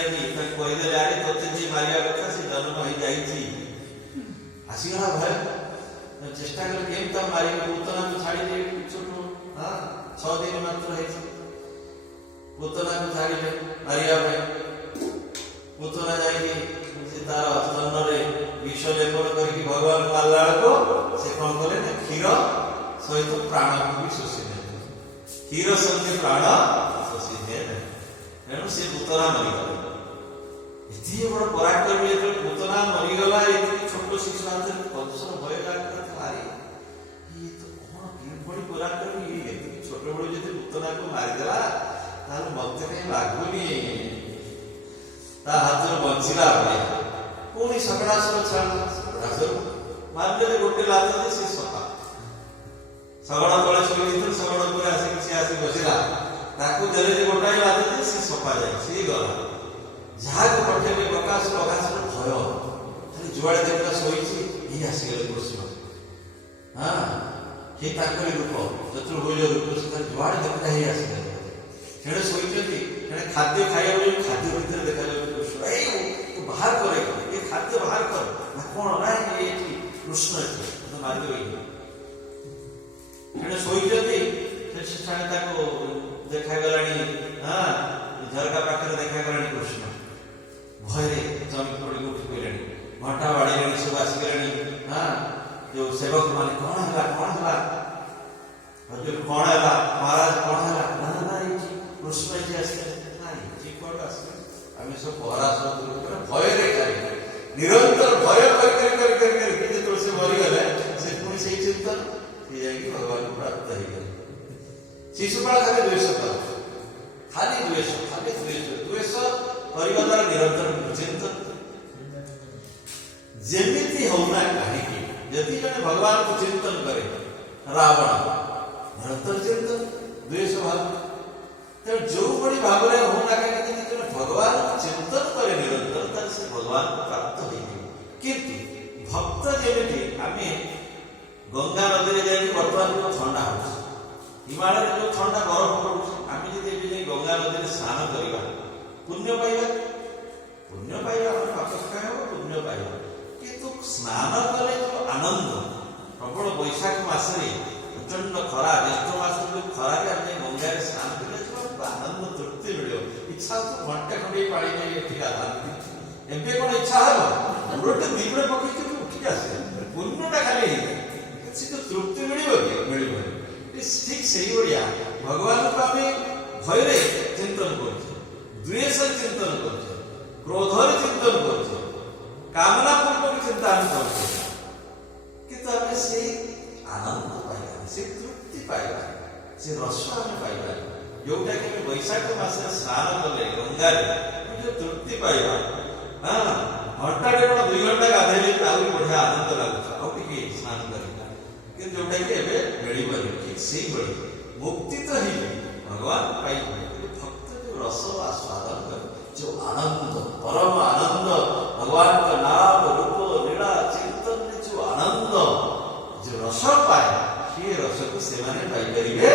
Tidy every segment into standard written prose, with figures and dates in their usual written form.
ଯାଇକି କହିଦେଲେ ଆରେ ତୋତେ ଯିଏ ମାରିବା କଥା ସେ ଜନ୍ମ ହେଇଯାଇଛି, ଆସିଗଲା ଭୟ। ଚେଷ୍ଟା କଲେ କେମିତି ତାକୁ ମାରିକି ପୁତନାକୁ ଛାଡ଼ିଲେ। ଛୋଟ 6 ଦିନ ମାତ୍ର ହେଇଛି, ପୁତନାକୁ ଛାଡ଼ିଲେ ମାରିବା ପାଇଁ। ପୁତନା ଯାଇକି ସେ ତାର ସ୍ତନରେ ବିଷ ଲେପନ କରିକି ଭଗବାନ ମାରିଲା ବେଳକୁ ସେ କଣ କଲେ ନା କ୍ଷୀର ସହିତ ପ୍ରାଣକୁ ବି ଶୋଷି ନେଲେ। କ୍ଷୀର ସଙ୍ଗେ ପ୍ରାଣ ଶୋଷି ନେଲେ, ତେଣୁ ସେ ପୁତନା ମରିଗଲା। ଏତେ ବଡ ପରାକ୍ରମୀ ଯେତେବେଳେ ପୁତନା ମରିଗଲା, ଏତିକି ଛୋଟ ଶିଶୁ ହାତରେ କଂସର ଭୟ ଲାଗିଲା। ଆରେ ଇଏ ତ କଣ କିଭଳି ପରାକ୍ରମୀ, ଏତିକି ଛୋଟ ବେଳୁ ଯଦି ପୁତନାକୁ ମାରିଦେଲା ତାହେଲେ ମତେ କାହିଁ ଲାଗୁନି ତା ହାତରୁ ବଞ୍ଚିଲା ଭଳିଆ। ପୁଣି ସକଡ଼ାସୁର ଛାଡ଼ିଲା, ସକଡ଼ାସୁର ମାରିଦେଲେ ଗୋଟେ ଲାତରେ ସେ ସଫା। ଶଗଡ଼ ତଳେ ଶୋଇଥିଲେ, ଶଗଡ଼ ଉପରେ ଆସିକି ସେ ଆସି ବସିଲା, ତାକୁ ଦେଲେ ଯେ ଗୋଟାଏ ଲାତରେ ସେ ସଫା ଯାଇ ସିଏ ଗଲା। ଯାହାକୁ ପଠେଇଲେ ପ୍ରକାଶର ଅକାଶର ଭୟ, ଖାଲି ଯୁଆଡେ ଦେଖିଲା ଶୋଇଛି, ଏଇ ଆସିଗଲେ କୃଷ୍ଣ। ସେ ତାଙ୍କରି ରୂପ, ଚତୁର୍ଭୁଜ ରୂପ, ସେ ଯୁଆଡେ ଦେଖିଲା ହେଇ ଆସିଗଲେ। ସେଣେ ଶୋଇଛନ୍ତି, ସେଣେ ଖାଦ୍ୟ ଖାଇବାକୁ ଖାଦ୍ୟ ଭିତରେ ଦେଖାଯାଉଛି କୃଷ୍ଣ। ଏଇ ତୁ ବାହାର କରେ, ଏ ଖାଦ୍ୟ ବାହାର କର ନା କଣ, ନା ଏଇଠି କୃଷ୍ଣ ଏଠି ମାରିଦେବେ। ସେଣେ ଶୋଇଛନ୍ତି, ସେଣେ ତାକୁ ଦେଖାଗଲାଣି, ଝରକା ପାଖରେ ଦେଖାଗଲାଣି କୃଷ୍ଣ। ଭୟରେ ଚମକି ପଡ଼ିକି ଉଠି ପଡ଼ିଲେଣି, ଘଣ୍ଟା ବାଡ଼ିଲେଣି, ସବୁ ଆସିଗଲେଣି। ଯୋଉ ସେବକ ମାନେ କଣ ହେଲା, କଣ ହେଲା, କଣ ହେଲା ମହାରାଜ, କଣ ହେଲା? ନା ଏଇଠି କୃଷ୍ଣ ଏଠି ଆସିଲେ। ନା ଏଠି କୁଆଡୁ ଆସିଲେ? ଆମେ ସବୁ ପହରା ଭୟରେ ନିରନ୍ତର ଭୟ କରି ଯେତେବେଳେ ସେ ମରିଗଲେ, ସେ ପୁଣି ସେଇ ଚିନ୍ତନ, ସେ ଯାଇକି ଭଗବାନଙ୍କୁ ପ୍ରାପ୍ତ ହେଇଗଲେ। ଶିଶୁପାଳ ଖାଲି ଦ୍ୱେଷ କର, ଖାଲି ଦ୍ୱେଷ କରିବା ଦ୍ୱାରା ନିରନ୍ତର ଚିନ୍ତନ। ଯେମିତି ହଉନା କାହିଁକି, ଯଦି ଜଣେ ଭଗବାନଙ୍କୁ ଚିନ୍ତନ କରେ, ରାବଣ ନିରନ୍ତର ଚିନ୍ତନ, ଦ୍ୱେଷ ଭାବ। ତେଣୁ ଯୋଉଭଳି ଭାବରେ ହଉନା କାହିଁକି, ଯଦି ଜଣେ ଭଗବାନଙ୍କୁ ଚିନ୍ତନ କରେ ନିରନ୍ତର, ତାହେଲେ ସେ ଭଗବାନଙ୍କୁ ପ୍ରାପ୍ତ ହେଇଯିବ। କିନ୍ତୁ ଭକ୍ତ ଯେମିତି, ଆମେ ଗଙ୍ଗା ନଦୀରେ ଯାଇକି ବର୍ତ୍ତମାନ ଯୋଉ ଥଣ୍ଡା ହଉଛି, ହିମାଳୟରେ ଯୋଉ ଥଣ୍ଡା ବରଫ ପଡୁଛି, ଆମେ ଯଦି ଏବେ ଯାଇ ଗଙ୍ଗା ନଦୀରେ ସ୍ନାନ କରିବା, ପୁଣ୍ୟ ପାଇବା, ଆମର ପାପ କ୍ଷୟ ହେବ, ପୁଣ୍ୟ ପାଇବା। କିନ୍ତୁ ସ୍ନାନ କଲେ ଯୋଉ ଆନନ୍ଦ, ପ୍ରବଳ ବୈଶାଖ ମାସରେ ପ୍ରଚଣ୍ଡ ଖରା, ଜ୍ୟେଷ୍ଠ ମାସରେ ଯୋଉ ଖରାରେ ଆମେ ଗଙ୍ଗାରେ ସ୍ନାନ କଲେ ଯୋଉ ଆନନ୍ଦ ତୃପ୍ତି ମିଳିବ, ଇଚ୍ଛା ହଉଛି ଘଣ୍ଟେ ଖଣ୍ଡେ ପାଣି ନେଇ ଏଠି ଗାଧାନ୍ତି। ଏବେ କଣ ଇଚ୍ଛା ହବ, ଗୋଟେ ଦିନରେ ପକେଇକି ଉଠିକି ଆସିବେ, ପୁଣ୍ୟଟା ଖାଲି ହେଇଯାଏ, ସେ ଯୋଉ ତୃପ୍ତି ମିଳିବ କି ମିଳିବନି। ଠିକ ସେଇଭଳିଆ ଭଗବାନଙ୍କୁ ଆମେ ଭୟରେ ଚିନ୍ତନ କରୁଛେ, ଦ୍ୱେଷରେ ଚିନ୍ତନ କରୁଛେ, କ୍ରୋଧରେ ଚିନ୍ତନ କରୁଛେ, କାମନା ପୂର୍ବକ ଚିନ୍ତା ଆମେ କରୁଛେ, କିନ୍ତୁ ଆମେ ସେଇ ଆନନ୍ଦ ପାଇବା, ସେ ତୃପ୍ତି ପାଇବା, ସେ ରସ ଆମେ ପାଇବା, ଯୋଉଟାକି ଆମେ ବୈଶାଖ ମାସରେ ସ୍ନାନ କଲେ ଗଙ୍ଗାରେ ଯୋଉ ତୃପ୍ତି ପାଇବା। ଘଣ୍ଟାରେ କଣ 2 ଘଣ୍ଟା ଗାଧେଇଲେ ଆହୁରି ବଢିଆ ଆନନ୍ଦ ଲାଗୁଛି, ଆଉ ଟିକେ ସ୍ନାନ କରିବା, କିନ୍ତୁ ଯୋଉଟାକି ଏବେ ମିଳିବନି। ଠିକ ସେଇଭଳି ମୁକ୍ତି ତ ହେଇଯିବ, ଭଗବାନ ପାଇଯିବ, ଭକ୍ତ ଯୋଉ ରସ ଆସ୍ୱାଦନ କରେ, ଯୋଉ ଆନନ୍ଦ, ପରମ ଆନନ୍ଦ, ଭଗବାନଙ୍କ ନାମ ରୂପ ଲୀଳା ଚିନ୍ତନରେ ଯୋଉ ଆନନ୍ଦ, ଯୋଉ ରସ ପାଏ, ସେ ରସକୁ ସେମାନେ ପାଇପାରିବେ।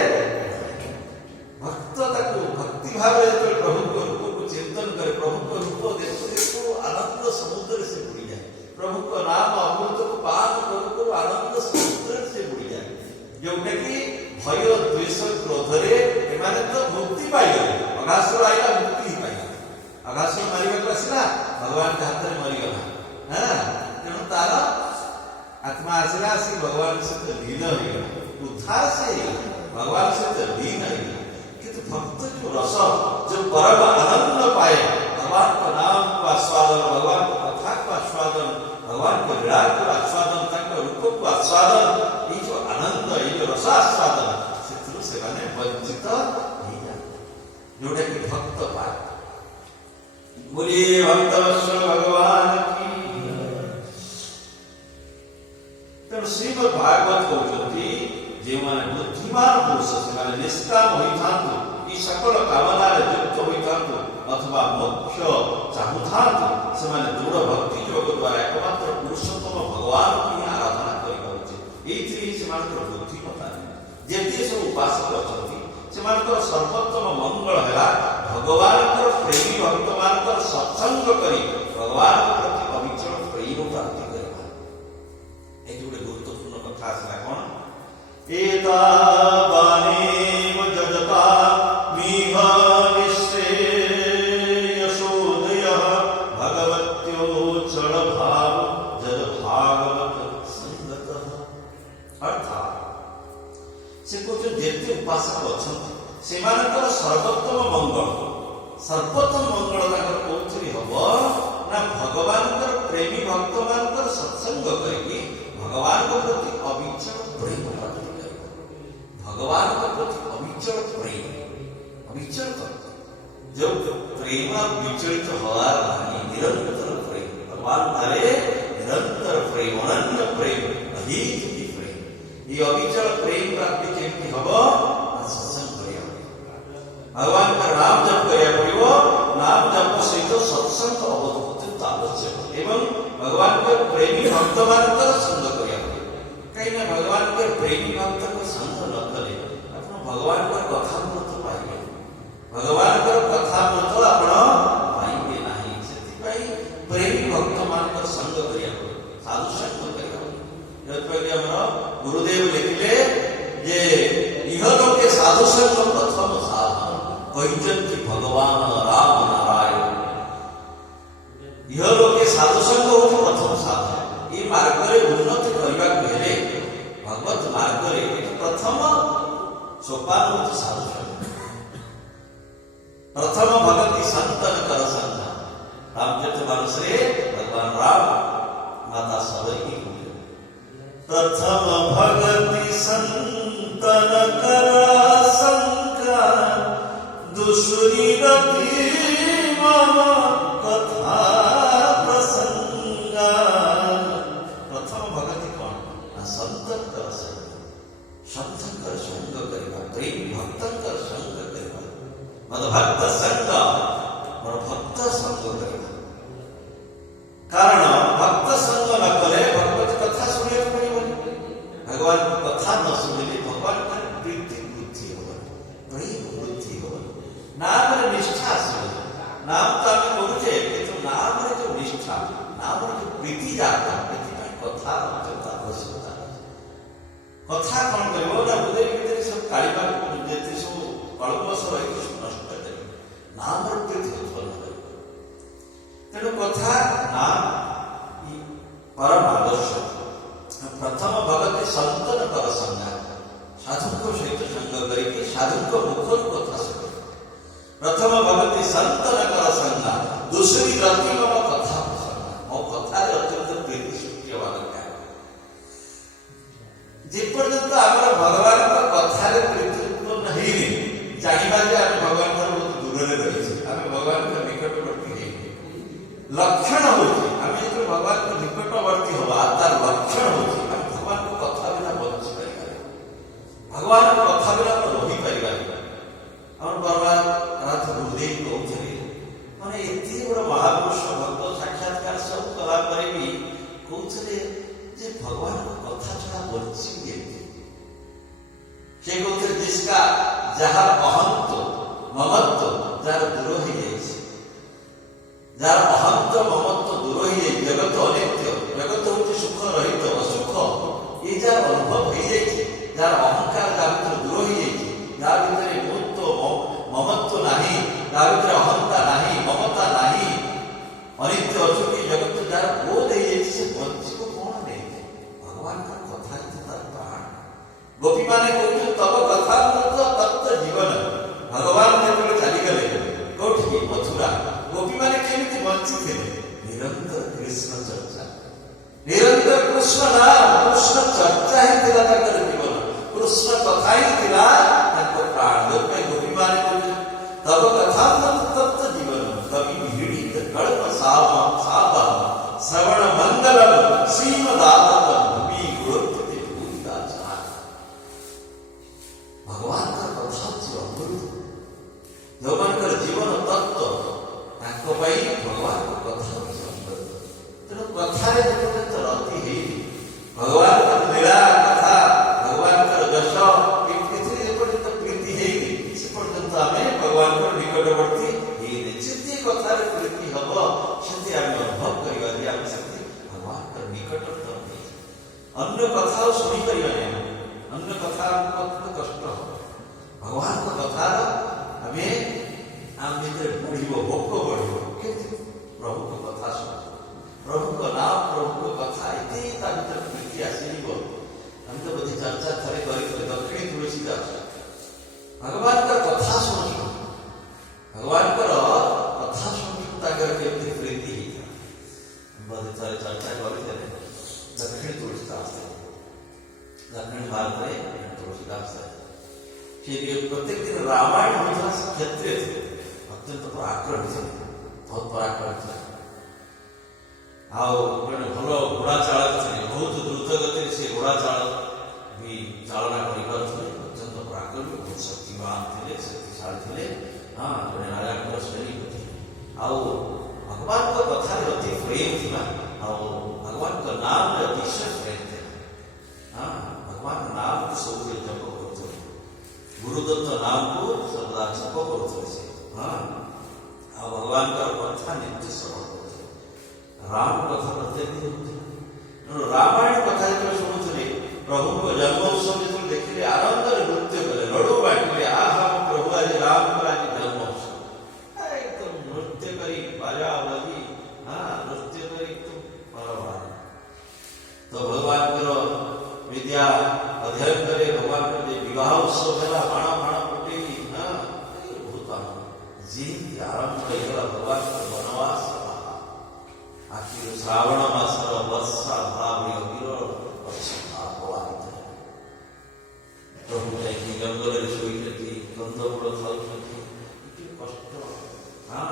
ଭକ୍ତ ତାକୁ ଭକ୍ତି ଭାବରେ ଯେତେବେଳେ ପ୍ରଭୁଙ୍କ ରୂପକୁ ଚିନ୍ତନ କରେ, ପ୍ରଭୁଙ୍କ ରୂପ ଦେଖୁ ଦେଖୁ ଆନନ୍ଦ ସମୁଦ୍ରରେ ସେ ବୁଡ଼ିଯାଏ, ପ୍ରଭୁଙ୍କ ନାମ ଅମୃତକୁ ପାନ କରୁ କରୁ ଆନନ୍ଦ ସମୁଦ୍ରରେ ସେ ବୁଡ଼ିଯାଏ, ଯୋଉଟାକି ଭୟ ଦ୍ୱେଷ କ୍ରୋଧରେ ଏମାନେ ତ ମୁକ୍ତି ପାଇଗଲେ। ଅଘାସୁର ଆଇଲା, ମୁକ୍ତି ହିଁ ପାଇଲା। ଅଘାସୁର ମାରିବାକୁ ଆସିଲା, ଭଗବାନଙ୍କ ହାତରେ ମରିଗଲା। ତେଣୁ ତାର ଆତ୍ମା ଆସିଲା, ଆସି ଭଗବାନଙ୍କ ସହିତ ଲୀନ ହେଇଗଲା, ଉଦ୍ଧାର ସେ ହେଇଗଲା, ଭଗବାନ ସହିତ ଲୀନ ହେଇଗଲା। କିନ୍ତୁ ଭକ୍ତ ଯୋଉ ରସ, ଯୋଉ ପରମ ଆନନ୍ଦ ପାଏ, ଭଗବାନଙ୍କ ନାମକୁ ଆସ୍ୱାଦନ, ଭଗବାନଙ୍କ କଥାକୁ ଆସ୍ୱାଦନ, ଭଗବାନଙ୍କ ଲୀଳାକୁ ଆସ୍ୱାଦନ, ତାଙ୍କ ରୂପକୁ ଆସ୍ୱାଦନ, ଏଇ ଯୋଉ ଆନନ୍ଦ, ଏଇ ଯୋଉ ରସ ଆସ୍ୱାଦନ, ସେଥିରୁ ସେମାନେ ବଞ୍ଚିତ ହେଇଯାନ୍ତି, ଯୋଉଟାକି ଭକ୍ତ ପାଏ। बोलिए भक्तवत्सल भगवान की। तेणु श्रीमद भागवत कहते जो मैंने बुद्धिमान पुरुष से निष्काम होता सकल कामनार युक्त होता अथवा मोक्ष चाहूता से दृढ़ भक्ति योग द्वारा एकमात्र पुरुषोत्तम भगवान की आराधना कर बुद्धिमता जमी सब उपासक अच्छा से सर्वोत्तम मंगल है भगवान प्रेमी भक्त मान ସତ୍ସଙ୍ଗ କରି ଭଗବାନଙ୍କ ପ୍ରତି ଅବିଚଳ ପ୍ରେମ ପ୍ରାପ୍ତି କରିବା। ଏଠି ଗୋଟେ ଗୁରୁତ୍ୱପୂର୍ଣ୍ଣ କଥା ଆସିଲା କଣ? ଏତାବାନେବ ଯଜତା ମିହ ନିଶ୍ରେୟସୋଦୟଃ ଭଗବତ୍ୟୋଚ୍ଚଳ ଭାବ ଯଦ ଭାଗବତ ସଂଗତଃ। ଅର୍ଥାତ୍ ସେ କହୁଛନ୍ତି ଯେତେ ଉପାସକ ଅଛନ୍ତି ସେମାନଙ୍କର ସର୍ବୋତ୍ତମ ମଙ୍ଗଳ ତାଙ୍କର କୋଉଥିରେ ହବ ନା ଭଗବାନଙ୍କର ପ୍ରେମୀ ଭକ୍ତମାନଙ୍କର ସତ୍ସଙ୍ଗ କରିକି ଭଗବାନଙ୍କ ପ୍ରତି ଅବିଚଳ ପ୍ରେମ ପ୍ରାପ୍ତି କରିବ। ଭଗବାନଙ୍କ ପ୍ରତି ଅବିଚଳ ପ୍ରେମ, ଅବିଚଳ ଯୋଉ ପ୍ରେମ ବିଚଳିତ ହବାର ନାହିଁ, ନିରନ୍ତର ପ୍ରେମ ଭଗବାନ ଠାରେ ନିରନ୍ତର ପ୍ରେମ, ଅନନ୍ୟ ପ୍ରେମ, ଅହିତୁକି ପ୍ରେମ। এই অবিচল প্রেম প্রাপ্তি কেমতি হব? সৎসঙ্গ করিয়া ভগবান নাম জপ করিয়া পড়িব। নাম জপ সহিত সৎসঙ্গ অত্যন্ত আবশ্যক এবং ভগবানকে প্রেমী ভক্তମାନଙ୍କର সঙ্গ করিয়া পড়িব। କାହିଁକି ନା ଭଗବାନଙ୍କ ପ୍ରେମୀ ଭକ୍ତଙ୍କ ସଙ୍ଗ ନ କଲେ ଆପଣ ଭଗବାନଙ୍କର କଥାମୃତ ପାଇବେ, ଭଗବାନଙ୍କର କଥାମୃତ ଆପଣ ପାଇବେ ନାହିଁ। ସେଥିପାଇଁ ପ୍ରେମୀ ଭକ୍ତମାନଙ୍କର ସଙ୍ଗ କରିବା ପଡ଼ିବ, ସାଧୁ ସଙ୍ଗ କରିବା ପଡ଼ିବ। ଯୋଉଥିପାଇଁ ଆମର ଗୁରୁଦେବ ଲେଖିଲେ ଯେ ଇହଲୋକେ ସାଧୁ ସଙ୍ଗ ପ୍ରଥମ ସାଧନ କହିଛନ୍ତି ଭଗବାନ ରାମ ନାରାୟଣ। ଇହଲୋକେ ସାଧୁ ସଙ୍ଗ ହେଉଛି ପ୍ରଥମ ସାଧନ। এই ମାର୍ଗରେ ଉନ୍ନତି କରିବାକୁ ହେଲେ ଭଗବତ ମାର୍ଗରେ ପ୍ରଥମ ସୋପାନ ହେଉଛି ସାଧୁ ସଙ୍ଗ। ପ୍ରଥମ ଭଗତି ସନ୍ତନ କର ସଙ୍ଗ। ରାମଚରିତ ମାନସରେ ଭଗବାନ ରାମ ମାତା ସବୈକି प्रथम भगति संतन कर संगा दूसरी रति मम कथा प्रसंगा। प्रथम भगति कौन? संतन कर संग, संतकर संग करवा, प्रेम भक्तकर संग करवा, मद भक्त संग और भक्त संग करवा। कारण भक्त संग न करे भगवत कथा सुने भगवान की कथा न सुनिले भगवान का प्रीति वृद्धि होगा, प्रेम वृद्धि होगा, नाम रे निष्ठा आसो। नाम तो आम कहुचे कि नाम रे जो निष्ठा, नाम रे जो प्रीति जाता कथा अत्यंत आवश्यकता। कथा कौन करिवो ना हृदय भीतर सब कालिमा जेते सब कल्पस रही नष्ट करे, नाम रे प्रीति उत्पन्न करे। तेणु कथा नाम परम आवश्यक। प्रथम भगति संतन कर संगा, साधु सहित संग करके साधु मुखर कथा सुन। प्रथम भगति संतन कर संगा, दूसरी रति मम कथा प्रसंगा। मो कथा अत्यंत प्रीति सृष्टि हवा दरकार। जेपर्यंत आमर भगवान कथा प्रीति उत्पन्न होइनी जानिबा जे आम भगवान बहुत दूर रे रहिछि, आम भगवान निकटवर्ती हे लक्षण होछि। आम जो भगवान निकटवर्ती हवा तार लक्षण होछि भगवान को कथा बिना बंची पारिबा, भगवान को कथा बिना रही पारिबा। हम बर्बाद रात गुरुदेव कहते माने एति बड़ महापुरुष भक्त साक्षात्कार सब कला पर भी कहते जे भगवान को कथा छड़ा बंची गेती। से कहते जिसका जहां अहंत्व ममत्व जार दूर हो जाए, जार अहंत्व ममत्व दूर हो जाए, जगत अनित्य, जगत होती सुख रहित असुख ये जार अनुभव हो जाए, जार अहंकार ता भीतर दूर हो जाए, ता भीतर मूर्त ममत्व नहीं, ता भीतर अहंता नहीं, ममता नहीं, अनित्य असुखी जगत जार बोध हो जाए, से बंची को कौन नहीं? भगवान का कथा तार प्राण। गोपी माने कहते तब कथा तप्त जीवन। भगवान जो चली गले कौटी मथुरा, गोपी माने केमिति बंची थे? निरंतर कृष्ण चर्चा, निरंतर कृष्ण नाम कृष्ण चर्चा ही थिला ताकर जीवन, कृष्ण कथा ही थिला ताकर प्राण। गोपी माने तब कथा तप्त जीवन कवि हिड़ित कल्प सावम श्रवण मंगलम श्रीमदातम भूमि गुरुत्ते भूमिदाचार। भगवान का कथा अमृत जो मानकर जीवन तत्व ताको पाई भगवान को कथा तेणु कथारे जेपर्यंत रति है भगवान का लीला कथा भगवान का दश पृथ्वी जेपर्यंत प्रीति है से पर्यंत आम भगवान को निकटवर्ती है। जिते कथार प्रीति हम अन्य कथा शुणी पारे अन्य कथा कष्ट भगवान को कथार आम आम भर बढ़ भोक बढ़ प्रभु को कथा शुण प्रभु को नाम प्रभु को कथा ये प्रीति आसव हम तो बधी चर्चा थे कर दक्षिणी तुलसीदास भगवान का कथा शुणी भगवान कथा शुणी केमती प्रीति बधी थे चर्चा कर दक्षिणी तुलसीदास दक्षिण भारत में तुलसीदास प्रत्येक दिन रामायण होता क्षत्रिय थे अत्यंत पराक्रमी थे बहुत पराक्रमी थे आने भल घोड़ा चालक थे बहुत द्रुत गति से घोड़ा चालक भी चालना कर अत्यंत पराक्रमी बहुत शक्तिवान थे शक्तिशाली थे हाँ जड़े राजा सैनिक थे भगवान को कथा अति प्रेम थी भगवान का नाम अतिशय प्रेम थे हाँ भगवान नाम को सब जप कर गुरुदत्त नाम को सर्वदा जप कर हाँ भगवान का कथा नित्य श्रवण राम कथा प्रत्येक दिन होती रामायण कथा जो शुणुले प्रभु को जन्मोत्सव जो देखिले आनंद नृत्य कले लड़ू बांटे आहा प्रभु आज राम को आज जन्मोत्सव एकदम नृत्य करी बाजा बजी हाँ नृत्य करी एकदम परवान तो भगवान विद्या अध्ययन करे भगवान के विवाह उत्सव है बाण बाण फुटेगी हाँ बहुत आनंद जी आरंभ होगा भगवान का वनवास आखिर श्रावण मासर वर्षा भाव प्रभु जाकि जंगल शोती कंदमूल खाऊ कष्ट हाँ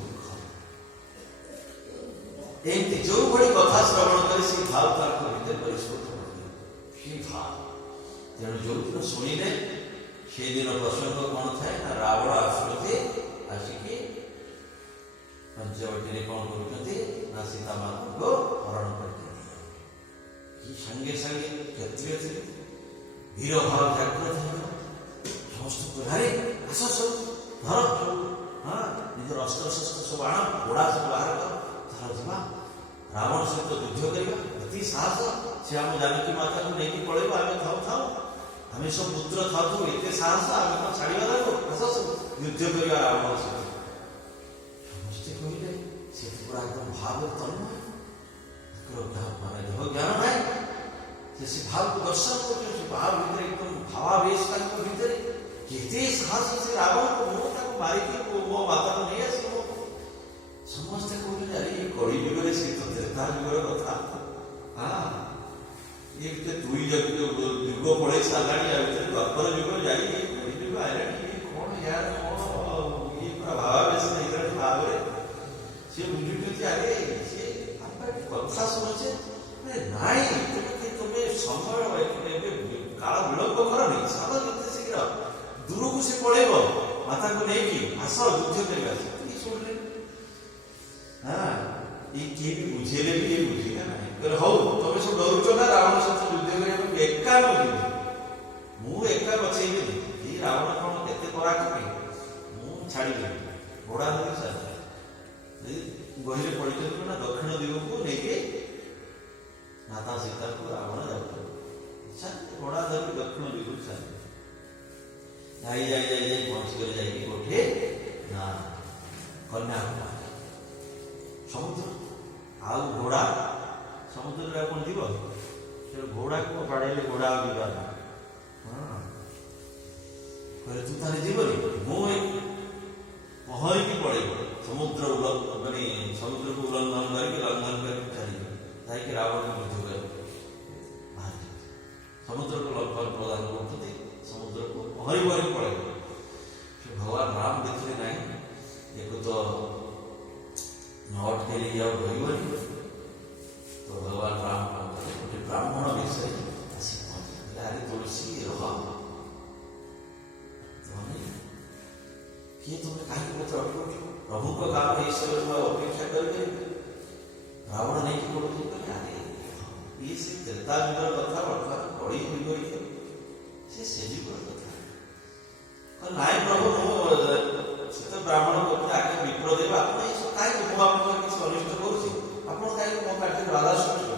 दुख एमती जो भाई कथा श्रवण कर भाव तार भीतर परिस्फुट भाव तेणु जो दिन शुणिले से दिन प्रसंग कौन थाए ना रावण आसुते आसिकी पंचवटी कौन कर सीता माता को हरण कर संगे संगे क्षत्रिय थे वीर भाव जागृत समस्त अरे आस सब धर हाँ निजर अस्त्र शस्त्र सब आण घोड़ा सब बाहर कर जा रावण सहित युद्ध करवा साहस से आम जानकी माता को लेकिन पड़ेगा आम थाऊ थाऊ आम सब पुत्र थाऊ एत साहस आम कौन छाड़ा आस सब युद्ध करवा रावण सहित समस्ते कहले से पूरा एकदम भाव तन्मय माने देह ज्ञान ना से भाव को दर्शन कर भाव भीतर एकदम भावावेश भीतर केते साहस से रावण को मुँह मारिकी मो माता को नहीं आस समस्ते कहले अरे ये कड़ी जुग से तो त्रेता जुगर कथा हाँ ये दुई जुग पड़े सारा द्वापर जुग जा कड़ी जुग आए कौन यार कौन ये पूरा भावावेश नहीं भाव सी बुझुचे अरे सी कथा शुणुचे नाई तुम्हें समय काल विलंब कर नहीं साल जिते शीघ्र दूर को से पड़ेब माता को लेकिन आस युद्ध करवा शुणिले हाँ ये किए भी बुझेले भी ये बुझेगा ना हौ तुम सब डरुच ना रावण सहित युद्ध करने एका मुझे एका बचेबी ये रावण कौन के पराक्रमी मुझे छाड़ी घोड़ा धरी सारी गहिरे पड़ी ना दक्षिण दिग को लेकिन माता सीता को रावण जाते घोड़ा धरी दक्षिण दिग जाई जाई जाई जाई पहुंच कर जाएगी कोठे ना कन्याकुमारी समुद्र आउ घोड़ा समुद्र कौन जीव से घोड़ा को बाड़े घोड़ा जीवार हाँ कहले तू तारे जीवनी मुझे पहरिकी पड़े समुद्र माने समुद्र को उल्लंघन करके चली जाए रावण को युद्ध कर समुद्र को लंघन प्रदान करते समुद्र को पहरी पहरी पड़े भगवान राम देखले नहीं एक तो नौट के लिए रही तो भगवान राम गोटे ब्राह्मण विषय आसी पहुंचे अरे तुलसी रह किए तुम्हें कहीं मत अटक प्रभु का काम है ईश्वर में अपेक्षा करके रावण नहीं कि बोलते अरे ये से त्रेता जुगर कथा वर्तमान बड़ी हुई गई से जुगर कथा नाय प्रभु से तो ब्राह्मण को आगे विप्र देव आप कहीं मुझे किसी अनिष्ट करुच्छे आप कहीं मो कार्य बाधा सृष्टि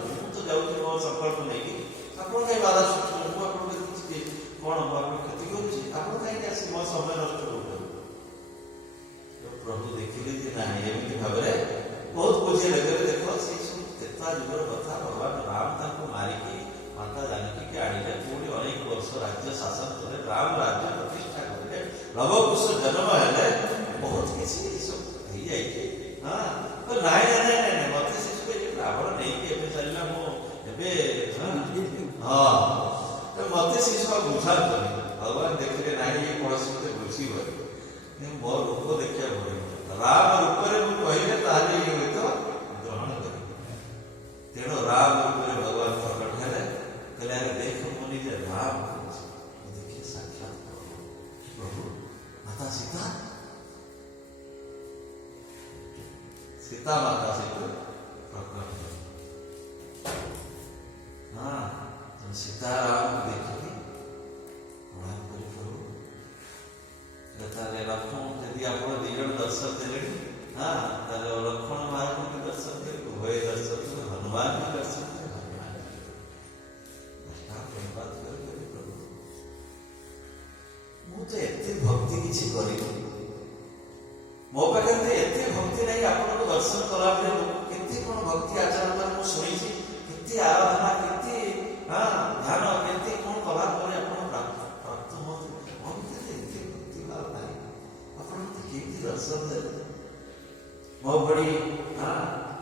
ଆପଣ କାହିଁ ବାଧା ସୃଷ୍ଟି କରୁ? ମୁଁ ଆପଣଙ୍କୁ ଦେଖିଛି ଯେ କ'ଣ ମୁଁ ଆପଣଙ୍କୁ କ୍ଷତି କରୁଛି, ଆପଣ କାହିଁକି ଆସି ମୋ ସମୟ ନଷ୍ଟ କରୁଛନ୍ତି? ପ୍ରଭୁ ଦେଖିଲେ ଯେ ନାହିଁ, ଏମିତି ଭାବରେ ବହୁତ ବୁଝେଇଲେ, ଦେଖ ସେଇ ସବୁ କେତେ ଯୁଗର କଥା। ଭଗବାନ ରାମ ତାଙ୍କୁ ମାରିକି ମାତା ଜାନକୀକି ଆଣିଲେ, ପୁଣି ଅନେକ ବର୍ଷ ରାଜ୍ୟ ଶାସନ କଲେ, ରାମ ରାଜ୍ୟ ପ୍ରତିଷ୍ଠା କଲେ, ଲବକୁଶ ଜନ୍ମ ହେଲେ, ବହୁତ କିଛି ସବୁ ହେଇଯାଇଛି। ହଁ, ନାଇଁ ନାଇଁ ନାଇଁ ନାଇଁ ମତେ ସେ ସବୁ ରାବଣ ନେଇକି ଏବେ ଚାଲିଲା, ମୁଁ ଏବେ ହଁ ମତେ ସେ ସବୁ ବୁଝାନ୍ତନି। ଭଗବାନ ଦେଖିଲେ ନାହିଁ ଏ କୌଣସି ମତେ ବୁଝିବନି, ମୋ ରୂପ ଦେଖିବାକୁ ପଡ଼ିବ। ରାମ ରୂପରେ ମୁଁ କହିଲେ ତାହେଲେ ଇଏ ହୁଏତ ଗ୍ରହଣ କରିବି। ତେଣୁ ରାମ ରୂପରେ ଭଗବାନ ପ୍ରକଟ ହେଲେ, କହିଲେ ଆରେ ଦେଖ ମୁଁ ନିଜେ ରାମ କହୁଛି, ଦେଖିଲେ ସାକ୍ଷାତ ପ୍ରଭୁ। ମାତା ସୀତା, ସୀତା ମାତା ସେଠୁ ପ୍ରକଟ ହେଲେ। ହଁ, ସୀତାରାମ ଦେଖିଲି ପ୍ରଣାମ କରି ପ୍ରଭୁ, ତାହେଲେ ଲକ୍ଷ୍ମଣ ଯଦି ଆପଣ ଦି ଜଣ ଦର୍ଶନ ଦେଲେଣି, ହଁ ତାହେଲେ ଲକ୍ଷ୍ମଣ ମହାରାଜଙ୍କୁ ଦର୍ଶନ ଦେଲେ, ଉଭୟ ଦର୍ଶନ ଦେଲେ, ହନୁମାନଙ୍କୁ ଦର୍ଶନ ଦେଲେ, ହନୁମାନ ପ୍ରଭୁ ମୁଁ ତ ଏତେ ଭକ୍ତି କିଛି କରିନି, ମୋ ପାଖରେ ତ ଏତେ ଭକ୍ତି ନାହିଁ। ଆପଣଙ୍କୁ ଦର୍ଶନ କଲାବେଳେ କେତେ କ'ଣ ଭକ୍ତି ଆଚରଣ ମୁଁ ଶୁଣିଛି, କେତେ ଆରାଧନା, କେତେ ଧ୍ୟାନ, କେତେ କ'ଣ କଲା ପରେ ଆପଣ ପ୍ରାପ୍ତ ହୁଅନ୍ତି। ମୋ ଭିତରେ ଏତେ ଭକ୍ତି ଭାବ ନାହିଁ, ଆପଣ ମତେ କେମିତି ଦର୍ଶନ ଦେଲେ? ମୋ ଭଳି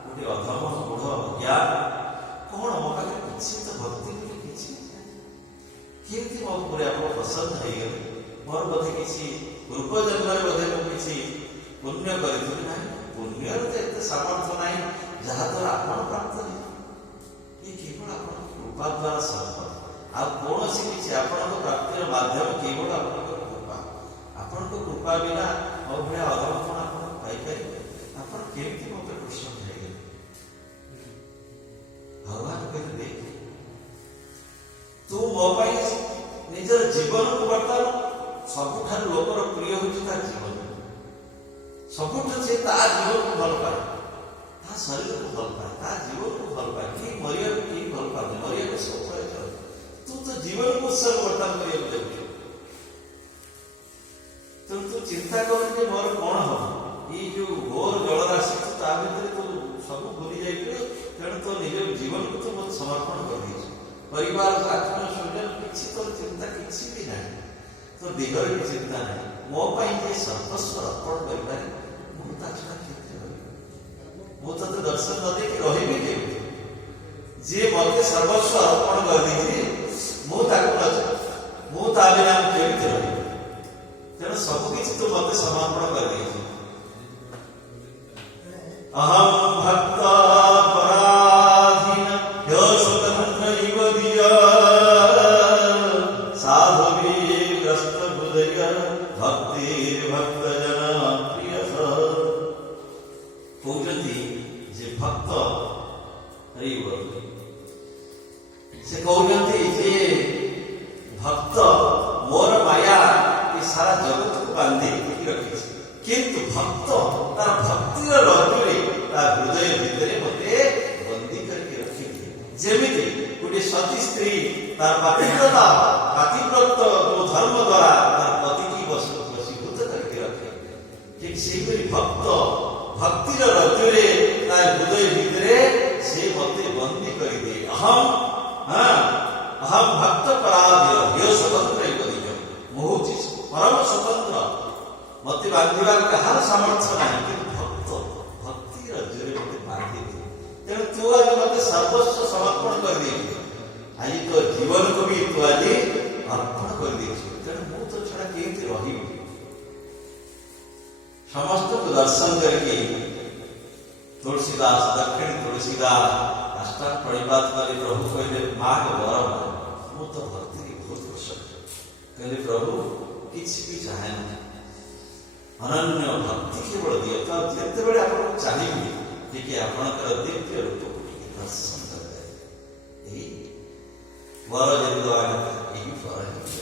ଗୋଟେ ଅଧମ ମୂଢ଼ ଜ୍ଞାନ କ'ଣ, ମୋ ପାଖରେ କିଛି ତ ଭକ୍ତି ବୋଲି କିଛି କେମିତି ମୋ ଉପରେ ଆପଣ ପ୍ରସନ୍ନ ହେଇଗଲେ? ମୋର ବୋଧେ କିଛି ପୂର୍ବ ଜନ୍ମରେ ବୋଧେ ମୁଁ କିଛି ପୁଣ୍ୟ କରିଥିଲି ନାହିଁ, ପୁଣ୍ୟର ତ ଏତେ ସାମର୍ଥ୍ୟ ନାହିଁ ଯାହାଦ୍ୱାରା ଆପଣ ପ୍ରାପ୍ତ ହେବେ। ଇଏ କେବଳ ଆପଣଙ୍କ କୃପା ଦ୍ୱାରା ସମ୍ଭବ, ଆଉ କୌଣସି କିଛି ଆପଣଙ୍କ ପ୍ରାପ୍ତିର ମାଧ୍ୟମ କେବଳ ଆପଣଙ୍କ କୃପା। ଆପଣଙ୍କ କୃପା ବିନା ମୋ ଭଳିଆ ଅଧମ କ'ଣ ଆପଣ ପାଇପାରିବେ? ଆପଣ କେମିତି ମୋ ଉପରେ ପ୍ରସନ୍ନ ହେଇଗଲେ? ଭଗବାନ କହିଲେ ଦେଖ, ତୁ ମୋ ପାଇଁ ନିଜର ଜୀବନକୁ ବର୍ତ୍ତମାନ, ସବୁଠାରୁ ଲୋକର ପ୍ରିୟ ହେଉଛି ତା ଜୀବନ, ସବୁଠୁ ସେ ତା ଜୀବନକୁ ଭଲ ପାଏ, ତା ଶରୀରକୁ ଭଲ ପାଏ, ତା ଜୀବନକୁ ଭଲ ପାଏ। କେହି ମରିବାକୁ କେହି ଭଲ ପାଉନି, ମରିବାକୁ ସବୁ ପ୍ରୟୋଜନ। ତୁ ତ ଜୀବନକୁ ଉତ୍ସର୍ଗ ବର୍ତ୍ତମାନ କରିବାକୁ ଯାଉଛୁ, ତେଣୁ ତୁ ଚିନ୍ତା କରୁଛୁ ଯେ ମୋର କ'ଣ ହବ। ଏଇ ଯୋଉ ଘୋର ଜଳରାଶି, ତୁ ତା ଭିତରେ ତୁ ସବୁ ଭୁଲି ଯାଇଥିଲୁ, ତେଣୁ ତୋ ନିଜ ଜୀବନକୁ ତୁ ମୋତେ ସମର୍ପଣ କରିଦେଇଛୁ। ପରିବାର, ଆତ୍ମୀୟ ସ୍ୱଜନ କିଛି ତୋର ଚିନ୍ତା କିଛି ବି ନାହିଁ, ତୋ ଦେହରେ ବି ଚିନ୍ତା ନାହିଁ। ମୋ ପାଇଁ ଯେ ସର୍ବସ୍ୱ ଅର୍ପଣ କରିପାରେ, ମୁଁ ତା ଛଡ଼ା କେମିତି ରହିବି? ମୁଁ ତତେ ଦର୍ଶନ ନ ଦେଇକି ରହିବି କେମିତି? ଯିଏ ମତେ ସର୍ବସ୍ୱ ଅର୍ପଣ କରିଦେଇଛି, ମୁଁ ତାକୁ ମୁଁ ତା ବିନା କେମିତି ରହିବି? ତେଣୁ ସବୁ କିଛି ତୁ ମତେ ସମର୍ପଣ କରିଦେଇଛୁ। ଅହଂ ଭକ୍ତ ପରାଧୀନ ହ୍ୟୋ ସ୍ୱତନ୍ତ୍ର ଇବ ଦିୟ ସାଧୁବି ଗ୍ରସ୍ତ ବୁଧୟ ଭକ୍ତିର୍ ଭକ୍ତ ଜନ ପ୍ରିୟ। କହୁଛନ୍ତି ଯେ ଭକ୍ତ, ସେ କହୁଛନ୍ତି ଯେ ଭକ୍ତ ମୋର ମାୟା ଏ ସାରା ଜଗତକୁ ବାନ୍ଧିକି ରଖିଛି, କିନ୍ତୁ ଭକ୍ତ ତାର ଭକ୍ତିର ରଜରେ ତା ହୃଦୟ ଭିତରେ ମତେ ବନ୍ଦୀ କରିକି ରଖିଦିଏ। ଯେମିତି ଗୋଟେ ସତୀ ସ୍ତ୍ରୀ ତାର ପାତିବ୍ରତ ଧର୍ମ ଦ୍ୱାରା ତାର ପତିକି ବଶୀଭୂତ କରିକି ରଖେ, ଠିକ ସେଇପରି ଭକ୍ତ ଭକ୍ତିର ରଜରେ ତା ହୃଦୟ ଭିତରେ ସେ ମତେ ବନ୍ଦୀ କରିଦିଏ। ଅହଂ ଭକ୍ତ ପରାଧୀନ ହ୍ୟୋ ସ୍ୱତନ୍ତ୍ର ଇବ ଦିୟ, ମୁଁ ହଉଛି ପରମ ସ୍ୱତନ୍ତ୍ର, ମତେ ବାନ୍ଧିବାର କାହାର ସାମର୍ଥ୍ୟ ନାହିଁ, କିନ୍ତୁ ଭକ୍ତି ରଜ୍ଜୁରେ ମତେ ବାନ୍ଧିଦିଏ। ତେଣୁ ତୁ ଆଜି ମତେ ସର୍ବସ୍ୱ ସମର୍ପଣ କରିଦେଇଛୁ, ଆଜି ତୋ ଜୀବନକୁ ବି ତୁ ଆଜି ଅର୍ପଣ କରିଦେଇଛୁ, ତେଣୁ ମୁଁ ତୋ ଛଡ଼ା କେମିତି ରହିବି? ସମସ୍ତଙ୍କୁ ଦର୍ଶନ କରିକି ତୁଳସୀଦାସ, ଦକ୍ଷିଣ ତୁଳସୀଦାସ ଅଷ୍ଟାଙ୍ଗ ପ୍ରଣିପାତ କରି ପ୍ରଭୁ କହିଲେ, ମାଗ ବର, ମୁଁ ତ ଭକ୍ତିରେ ବହୁତ ପସନ୍ଦ। କହିଲେ ପ୍ରଭୁ କିଛି ବି ଚାହେଁ ନାହିଁ, ଅନନ୍ୟ ଭକ୍ତି କେବଳ ଦିଅ। ତ ଯେତେବେଳେ ଆପଣଙ୍କୁ ଚାହିଁବି ଟିକେ ଆପଣଙ୍କର ଦିବ୍ୟ ରୂପକୁ ଟିକେ ଦର୍ଶନ କରିଦେବେ, ଏଇ ବର ଯଦି ଦେବା କଥା, ଏହି ବର ହିଁ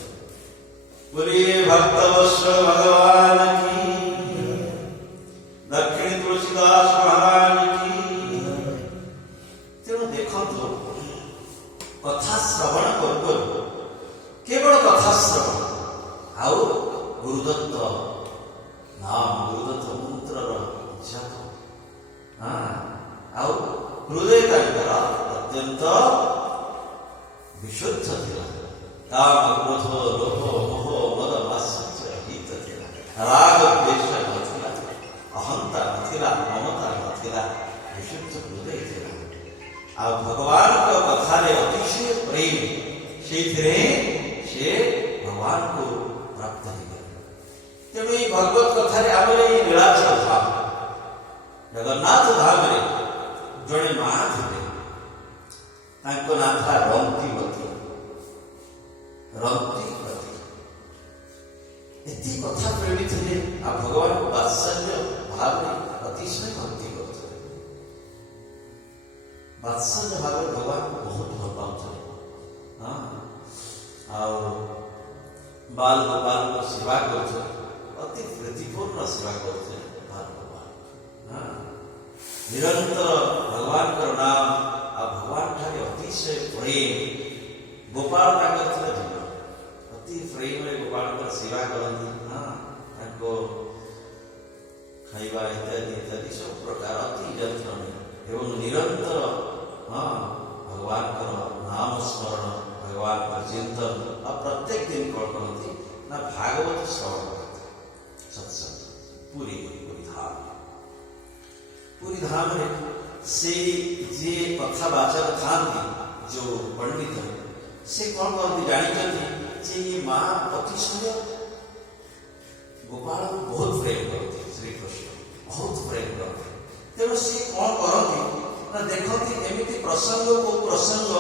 ବୋଲିଏ ଭକ୍ତବତ୍ସ ଭଗବାନ କି, ଦକ୍ଷିଣ ତୁଳସୀଦାସ ମହାରାଜ କି। ତେଣୁ ଦେଖନ୍ତୁ, କଥା ଶ୍ରବଣ ହୃଦୟ ତାଙ୍କର ଅତ୍ୟନ୍ତ ବିଶୁଦ୍ଧ ଥିଲା। କାମ କ୍ରୋଧ ଲୋଭ ମୋହ ମଦ ମାତ୍ସର୍ଯ୍ୟ ରହିତ ଥିଲା। ରାଗ ଦ୍ୱେଷ ନଥିଲା, ଅହଂତା ନଥିଲା, ମମତା ନଥିଲା, ବିଶୁଦ୍ଧ ହୃଦୟ ଥିଲା। ଆଉ ଭଗବାନଙ୍କ କଥାରେ ଅତିଶୟ ପ୍ରେମ, ସେଇଥିରେ ସେ ଭଗବାନଙ୍କୁ ପ୍ରାପ୍ତ ହେଇଗଲେ। ତେଣୁ ଏଇ ଭଗବତ କଥାରେ ଆମର ଏଇ ନୀଳାଚଳ ଧାମ, ଜଗନ୍ନାଥ ଧାମରେ ଜଣେ ମା ଥିଲେ, ତାଙ୍କ ନାଁ ଥିଲା ରନ୍ତିବତୀ। ରନ୍ତିବତୀ ଏତେ କଥା ପ୍ରେମୀ ଥିଲେ, ଆଉ ଭଗବାନଙ୍କୁ ବାତ୍ସଲ୍ୟ ଭାବରେ ଅତିଶୟ ଭକ୍ତି କରୁଥିଲେ। ବାତ୍ସଲ୍ୟ ଭାବରେ ଭଗବାନଙ୍କୁ ବହୁତ ଭଲ ପାଉଥିଲେ। ଆଉ ବାଲ ଗୋପାଳଙ୍କ ସେବା କରୁଥିଲେ, ଅତି ପ୍ରୀତିପୂର୍ଣ୍ଣ ସେବା କରୁଥିଲେ। ବାଲ ଗୋପାଳ ନିରନ୍ତର ଭଗବାନଙ୍କର ନାମ ଆଉ ଭଗବାନ ଠାରେ ଅତିଶୟ ପ୍ରେମ। ଗୋପାଳ ତାଙ୍କର ଥିଲା ଜୀବନ, ଅତି ପ୍ରେମରେ ଗୋପାଳଙ୍କର ସେବା କରନ୍ତି। ତାଙ୍କ ଖାଇବା ଇତ୍ୟାଦି ଇତ୍ୟାଦି ସବୁ ପ୍ରକାର ଅତି ଯତ୍ନ ଏବଂ ନିରନ୍ତର ଭଗବାନଙ୍କର ନାମ ସ୍ମରଣ, ଭଗବାନଙ୍କର ଚିନ୍ତନ। ଆଉ ପ୍ରତ୍ୟେକ ଦିନ କ'ଣ କରନ୍ତି ନା ଭାଗବତ ଶ୍ରବଣ କରନ୍ତି। ସତ୍ସଙ୍ଗ ପୁରୀ ଧାମ, ପୁରୀ ଧାମରେ ସେ ଯିଏ କଥାବାଚକ ଥାନ୍ତି, ଯୋଉ ପଣ୍ଡିତ, ସେ କ'ଣ କରନ୍ତି ଜାଣିଛନ୍ତି ଯେ ଏ ମା ଅତିଶୟ ଗୋପାଳକୁ ବହୁତ ପ୍ରେମ କରନ୍ତି। ଶ୍ରୀକୃଷ୍ଣ ବହୁତ ପ୍ରେମ କରନ୍ତି। ତେଣୁ ସେ କ'ଣ କରନ୍ତି ନା ଦେଖନ୍ତି ଏମିତି ପ୍ରସଙ୍ଗ କୋଉ ପ୍ରସଙ୍ଗ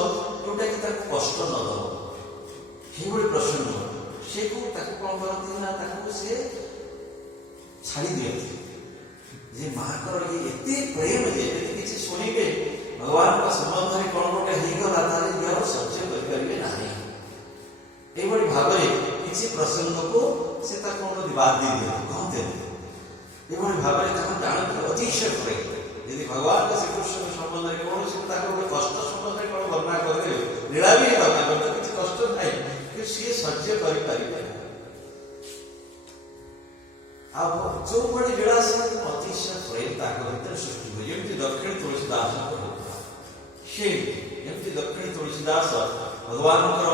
ଯୋଉଟାକି ତାକୁ କଷ୍ଟ ନ ଦେବ, ସେଇଭଳି ପ୍ରସଙ୍ଗ ତାକୁ କ'ଣ କରନ୍ତି ନା ତାକୁ ସେ ଛାଡ଼ି ଦିଅନ୍ତି। ଯେ ମାଙ୍କର ଏତେ ପ୍ରେମ ଯେ ଯଦି କିଛି ଶୁଣିବେ ଭଗବାନଙ୍କ ସମ୍ବନ୍ଧରେ କ'ଣ ଗୋଟେ ହେଇଗଲା, ତାହେଲେ ଇଏ ଆଉ ସହ୍ୟ କରିପାରିବେ ନାହିଁ। ଏଇଭଳି ଭାବରେ କିଛି ପ୍ରସଙ୍ଗକୁ ସେ ତାକୁ ବାଦ ଦେଇ ଦିଅନ୍ତି, କହନ୍ତି। ଏଭଳି ଭାବରେ ତାକୁ ଜାଣନ୍ତି ଅତିଶୟ ପ୍ରେମ। ଯଦି ଭଗବାନଙ୍କ ଶ୍ରୀକୃଷ୍ଣଙ୍କ ସମ୍ବନ୍ଧରେ କୌଣସି ତାଙ୍କ ଗୋଟେ କଷ୍ଟ ସମ୍ବନ୍ଧରେ କ'ଣ ବର୍ଣ୍ଣନା କରିଦେବେ, ଲୀଳା ବି ହେଇଥାଉ, ତାଙ୍କର ତ କିଛି କଷ୍ଟ ନାହିଁ, କିନ୍ତୁ ସିଏ ସହ୍ୟ କରିପାରିବେ। ଆଉ ଯୋଉଭଳି ଲୀଳା ସେ ଅତିଶୟ ପ୍ରେମ ତାଙ୍କ ଭିତରେ ସୃଷ୍ଟି ହୁଏ। ଯେମିତି ଦକ୍ଷିଣ ତୁଳସୀ ଦାସଙ୍କ ହେଉଥିଲା, ସେମିତି ଯେମିତି ଦକ୍ଷିଣ ତୁଳସୀ ଦାସ ଭଗବାନଙ୍କର